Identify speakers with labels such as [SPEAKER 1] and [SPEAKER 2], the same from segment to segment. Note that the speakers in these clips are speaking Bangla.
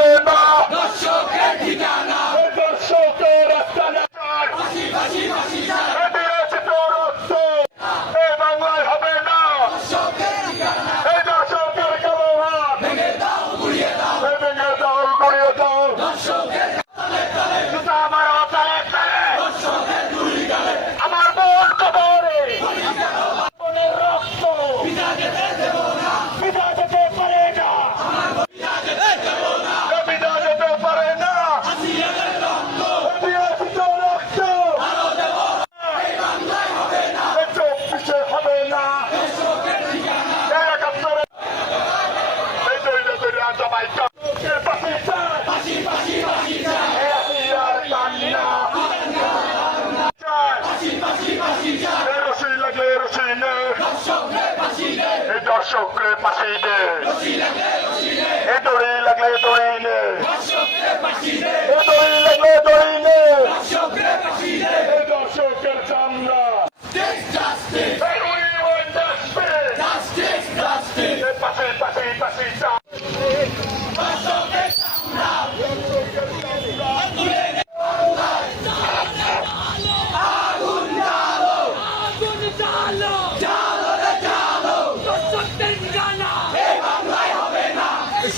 [SPEAKER 1] Amen. শুক্রে পাশিদে এ দড়ি লাগলে দড়ি নে এ দড়ি লাগলে দড়ি নে দর্শকের চামড়া।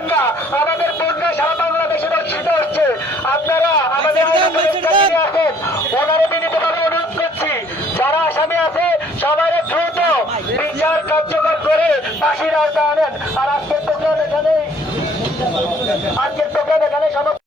[SPEAKER 1] করবেন না। আমাদের বন্যা সারা বাংলাদেশে সেটা হচ্ছে। আপনারা আমাদের আচ্ছা, যারা আসামি আছে সবাই দ্রুত বিচার কার্যকর করে ফাঁসির আওতা আনেন। আর আজকের প্রোগ্রাম এখানে আজকের প্রোগ্রাম এখানে